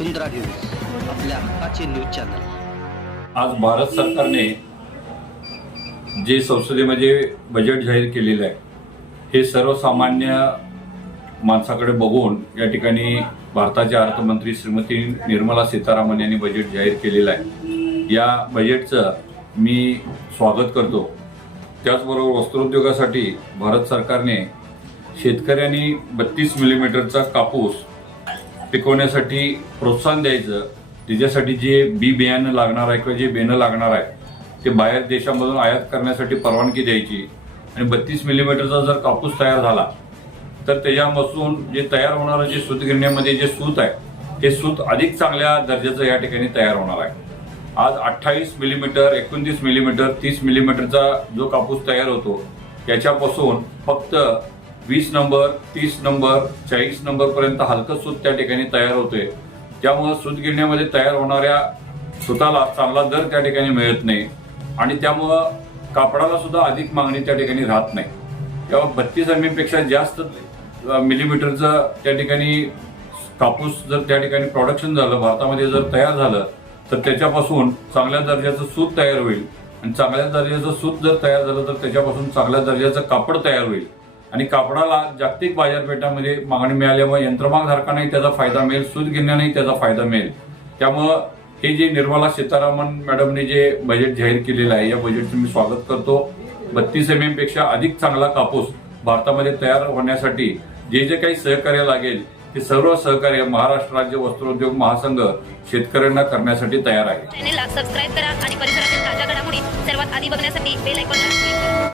वसुंधरा news आपल्या हक्काचे news channel. आज भारत सरकारने जे संसदेमध्ये म्हणजे बजेट जाहीर केलेलं आहे हे सर्वसामान्य माणसाकडे बघून या ठिकाणी भारताचे अर्थमंत्री श्रीमती निर्मला सीतारामन यांनी बजेट जाहीर केलेलं आहे. या बजेटचं मी स्वागत करतो. त्याचबरोबर वस्त्रोद्योगासाठी भारत सरकारने शेतकऱ्यांनी बत्तीस मिलीमीटरचा कापूस पिकवण्यासाठी प्रोत्साहन द्यायचं त्याच्यासाठी जे बी बियाणं लागणार आहे किंवा जे बेणं लागणार आहे ते बाहेर देशामधून आयात करण्यासाठी परवानगी द्यायची. आणि बत्तीस मिलीमीटरचा जर कापूस तयार झाला तर त्याच्यापासून जे तयार होणारं जे सूतगिरण्यामध्ये जे सूत आहे ते सूत अधिक चांगल्या दर्जाचं या ठिकाणी तयार होणार आहे. आज अठ्ठावीस मिलीमीटर एकोणतीस मिलीमीटर तीस मिलीमीटरचा जो कापूस तयार होतो याच्यापासून फक्त वीस नंबर तीस नंबर चाळीस नंबर पर्यंत हलकं सूत त्या ठिकाणी तयार होते त्यामुळं सूतगिरण्यामध्ये तयार होणाऱ्या सुताला चांगला दर त्या ठिकाणी मिळत नाही आणि त्यामुळं कापडाला सुद्धा अधिक मागणी त्या ठिकाणी राहत नाही. तेव्हा बत्तीस एमपेक्षा जास्त मिलीमीटरचं त्या ठिकाणी कापूस जर त्या ठिकाणी प्रोडक्शन झालं भारतामध्ये जर तयार झालं तर त्याच्यापासून चांगल्या दर्जाचं सूत तयार होईल. आणि चांगल्या दर्जाचं सूत जर तयार झालं तर त्याच्यापासून चांगल्या दर्जाचं कापड तयार होईल. आणि कापडाला जागतिक बाजारपेठामध्ये मागणी मिळाल्यामुळे यंत्रमागधारकांनाही त्याचा फायदा मिळेल सूत गिरण्यालाही त्याचा फायदा मिळेल. त्यामुळं हे जे निर्मला सीतारामन मॅडमने जे बजेट जाहीर केलेलं आहे या बजेटचं मी स्वागत करतो. बत्तीस एमपेक्षा अधिक चांगला कापूस भारतामध्ये तयार होण्यासाठी जे जे काही सहकार्य लागेल ते सर्व सहकार्य महाराष्ट्र राज्य वस्त्रोद्योग महासंघ शेतकऱ्यांना करण्यासाठी तयार आहे. चॅनेलला सबस्क्राईब करा आणि परिसरातील ताज्या घडामोडी सर्वात आधी बघण्यासाठी बेल आयकॉन क्लिक करा.